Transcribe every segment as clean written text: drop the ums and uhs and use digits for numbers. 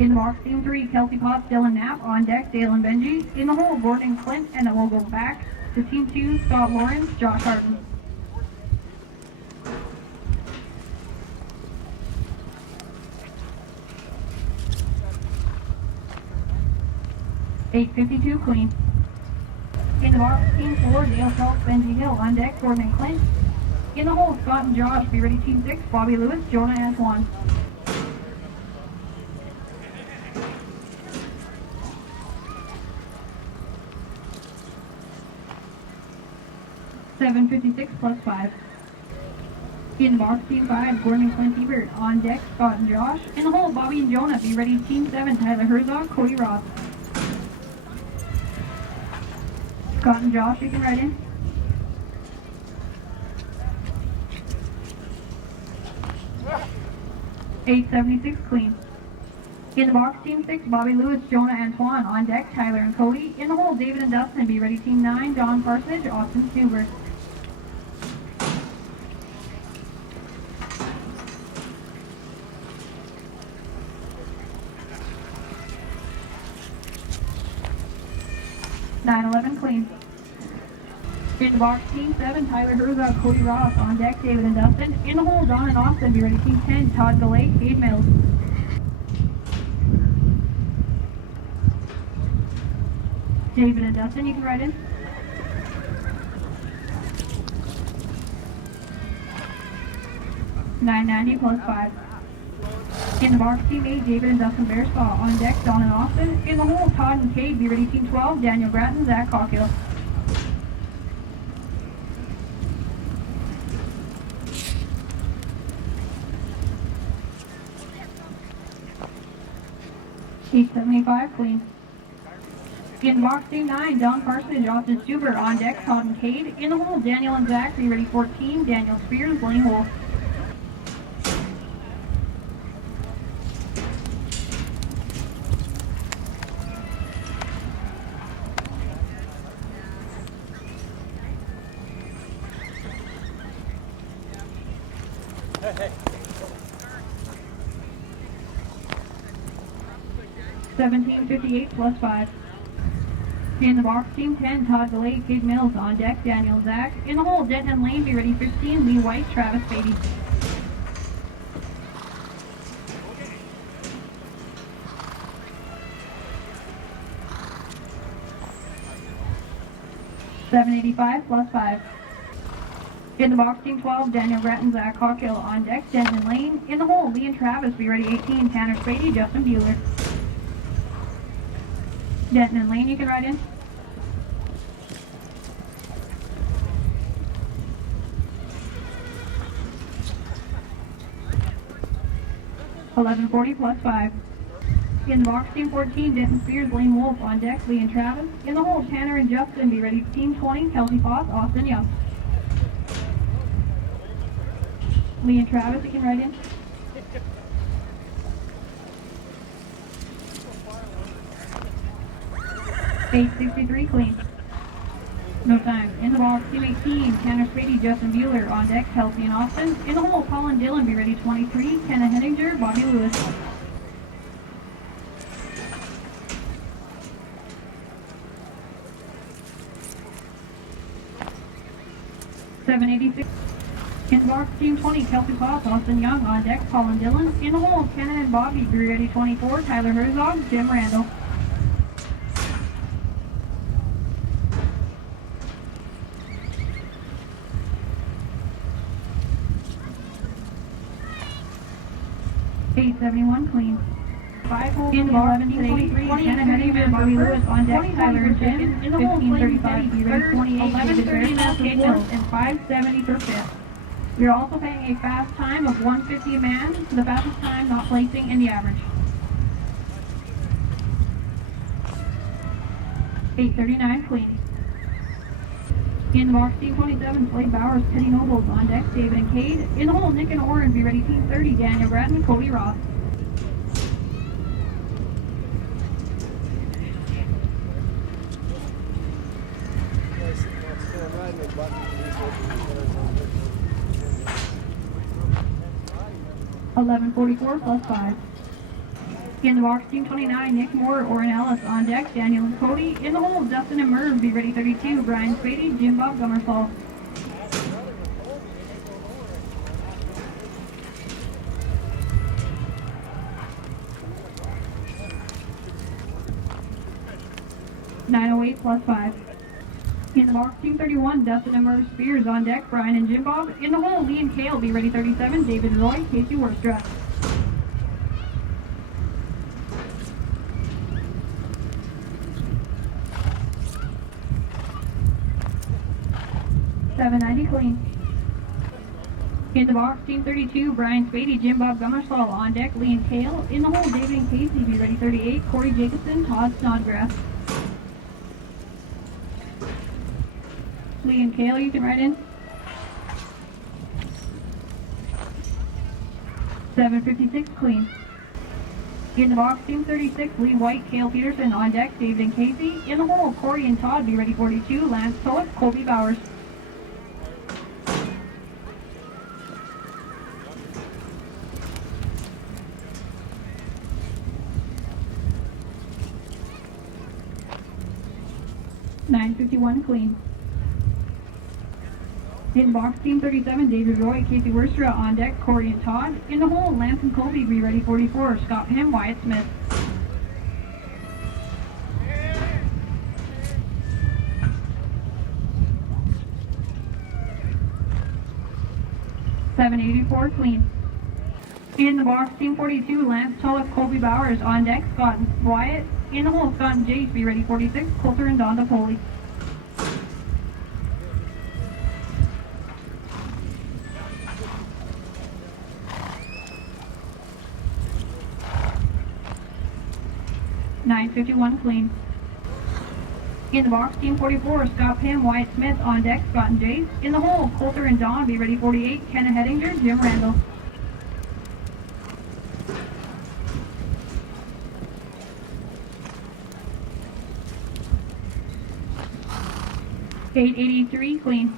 In the box, team 3, Kelsey Potts, Dylan Knapp. On deck, Dale and Benji. In the hole, Gordon and Clint, and it will go back to team 2, Scott Lawrence, Josh Harden. 852 clean. In the box, team 4, Dale Phelps, Benji Hill. On deck, Gordon and Clint. In the hole, Scott and Josh. Be ready, team 6, Bobby Lewis, Jonah Antoine. 756 plus 5. In the box, team 5, Gordon and Clint Ebert. On deck, Scott and Josh. In the hole, Bobby and Jonah. Be ready, team 7, Tyler Herzog, Cody Ross. Scott and Josh, you can ride in. $876 clean. In the box, team 6, Bobby Lewis, Jonah Antoine. On deck, Tyler and Cody. In the hole, David and Dustin. Be ready, team 9, Don Parsonage, Austin Stuber. $911 clean. In the box, team 7, Tyler Herzog, Cody Ross. On deck, David and Dustin. In the hole, Don and Austin. Be ready, team 10, Todd Galay, Cade Mills. David and Dustin, you can ride in. $990 plus 5. In the box, team 8, David and Dustin Bearspaw. On deck, Don and Austin. In the hole, Todd and Cade. Be ready, team 12, Daniel Grattan, Zach Cockhill. $875 clean. In box, team 9, Don Parsonage, Austin Stuber. On deck, Todd and Cade. In the hole, Daniel and Zach. Be ready, 14, Daniel Spears, Blaine Wolf. Hey. 1758 plus 5. In the box, team 10, Todd Galay, Cade Mills. On deck, Daniel and Zach. In the hole, Denton and Lane. Be ready, 15, Lee White, Travis Beatty. $785 plus 5. In the box, team 12, Daniel Grattan, Zach Cockhill. On deck, Denton and Lane. In the hole, Lee and Travis. Be ready, 18, Tanner Spady, Justin Bueller. Denton and Lane, you can ride in. $1140 plus 5. In the box, team 14, Denton Spears, Blaine Wolf. On deck, Lee and Travis. In the hole, Tanner and Justin. Be ready, team 20, Kelsey Foss, Austin Young. Lee and Travis, you can ride in. $863 clean. No time. In the box, team 18, Tanner Spady, Justin Bueller. On deck, Kelsey and Austin. In the hole, Colin Dillon. Be ready, 23, Kenna Henninger, Bobby Lewis. $786. In the box, team 20, Kelsey Foss, Austin Young. On deck, Colin Dillon. In the hole, Kenna and Bobby. Be ready, 24, Tyler Herzog, Jim Randall. $871 clean. 5 holes in the box, 11 Kenna Henninger, Bobby Lewis. On deck, Tyler and Jim. In the hole, 1535, be ready, 28, David Bearspaw, Cade Mills, and $570 for 5th. You're also paying a fast time of 150 a man, the fastest time not placing in the average. $839 clean. In the box, team 27, Slade Bowers, Teddy Nobles. On deck, David and Cade. In the hole, Nick and Oren. Be ready, team 30, Daniel Grattan, Cody Ross. $1144 plus 5. In the box, Team 29, Nick Moore, Oren Ellis. On deck, Daniel and Cody. In the hole, Dustin and Merv. Be ready 32, Brian Spady, Jim Bob Gummersall. $908 plus 5. In the box, Team 31, Dustin and Merv Spears. On deck, Brian and Jim Bob. In the hole, Lee and Kale. Be ready 37, David Roy, Casey Worstra. $790 clean. In the box, Team 32, Brian Spady, Jim Bob Gummersall. On deck, Lee and Kale. In the hole, David and Casey. Be ready 38, Corey Jacobson, Todd Snodgrass. Lee and Kale, you can ride in. $756 clean. In the box, Team 36, Lee White, Kale Peterson. On deck, David and Casey. In the hole, Corey and Todd. Be ready 42, Lance Tollett, Colby Bowers. $951 clean. In box, Team 37, David Roy, Casey Worstra. On deck, Corey and Todd. In the hole, Lance and Colby. Be ready 44, Scott Pym, Wyatt Smith. $784 clean. In the box, Team 42, Lance Tulloch, Colby Bowers. On deck, Scott and Wyatt. In the hole, Scott and Jace. Be ready 46, Coulter and Donda Poley. $951 clean. In the box, Team 44, Scott Pym, Wyatt Smith. On deck, Scott and Jace. In the hole, Coulter and Don. Be ready 48, Kenna Hedinger, Jim Randall. $883 clean.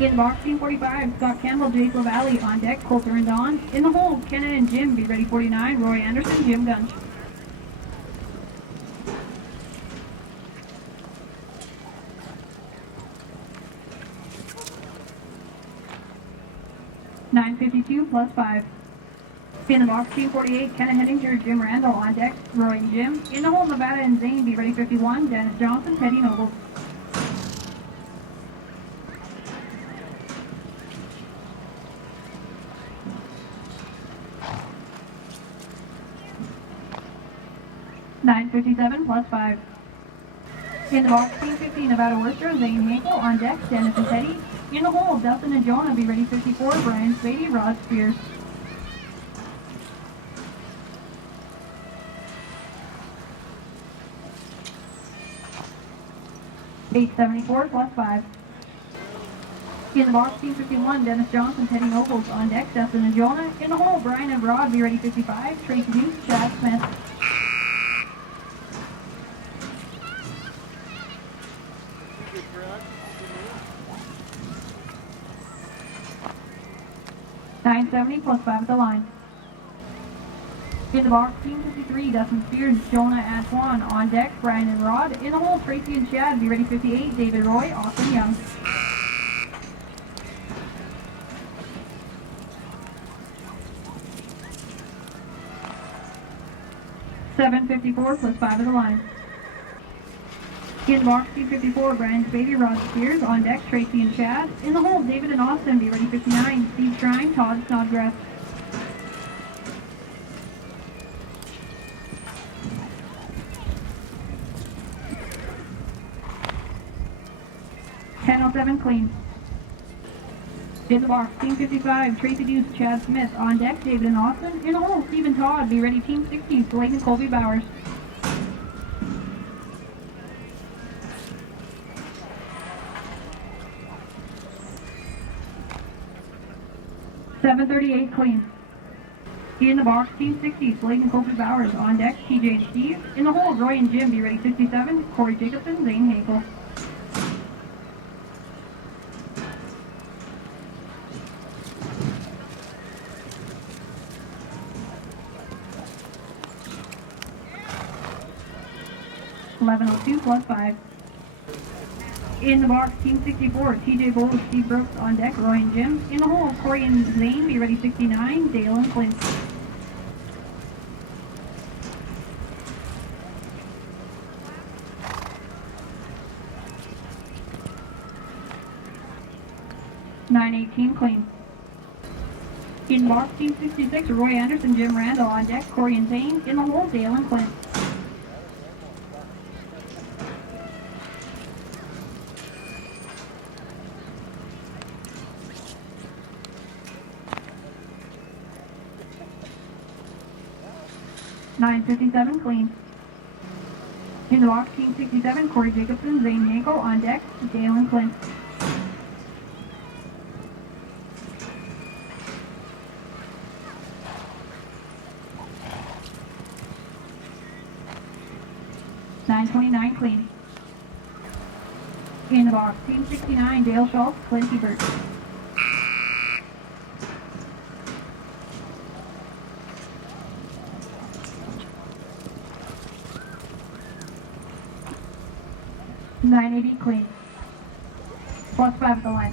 In the box, Team 45, Scott Campbell, Jake LaValle. On deck, Coulter and Don. In the hole, Kenna and Jim. Be ready 49, Roy Anderson, Jim Gunch. $952 plus 5. In the box, Team 48, Kenna Hedinger, Jim Randall. On deck, Roy and Jim. In the hole, Nevada and Zane. Be ready 51, Dennis Johnson, Teddy Nobles. $957 plus 5. In the box, Team 50, Nevada Worstra, Zane Hankel. On deck, Dennis and Teddy. In the hole, Dustin and Jonah. Be ready 54, Brian Spady, Rod Spears. $874 plus 5. In the box, Team 51, Dennis Johnson, Teddy Nobles. On deck, Dustin and Jonah. In the hole, Brian and Rod. Be ready 55, Tracy Deuce, Chad Smith. $970 plus 5 at the line. In the box, Team 53, Dustin Spears, Jonah Antoine. On deck, Brian and Rod. In the hole, Tracy and Chad. Be ready 58, David Roy, Austin Young. $754 plus 5 at the line. In the box, Team 54, Brian Spady, Rod Spears. On deck, Tracy and Chad. In the hole, David and Austin. Be ready 59, Steve Shrine, Todd Snodgrass. $1007 clean. In the box, Team 55, Tracy Deuce, Chad Smith. On deck, David and Austin. In the hole, Steve and Todd. Be ready Team 60, Blake and Colby Bowers. $738 clean. In the box, Team 60, Blake and Colby Bowers. On deck, TJ and Steve. In the hole, Roy and Jim. Be ready 67, Corey Jacobson, Zane Hankel. 11:02 plus 5. In the box, Team 64, TJ Bowles, Steve Brooks on deck, Roy and Jim. In the hole, Corey and Zane, be ready 69, Dale and Clint. (9:18) clean. In box, Team 66, Roy Anderson, Jim Randall on deck, Corey and Zane. In the hole, Dale and Clint. (9:57) clean. In the box, Team 67, Corey Jacobson, Zane Yanko on deck, Dale and Clint. (9:29) clean. In the box, Team 69, Dale Schultz, Clint Ebert. (9:80) clean. +5 at the line.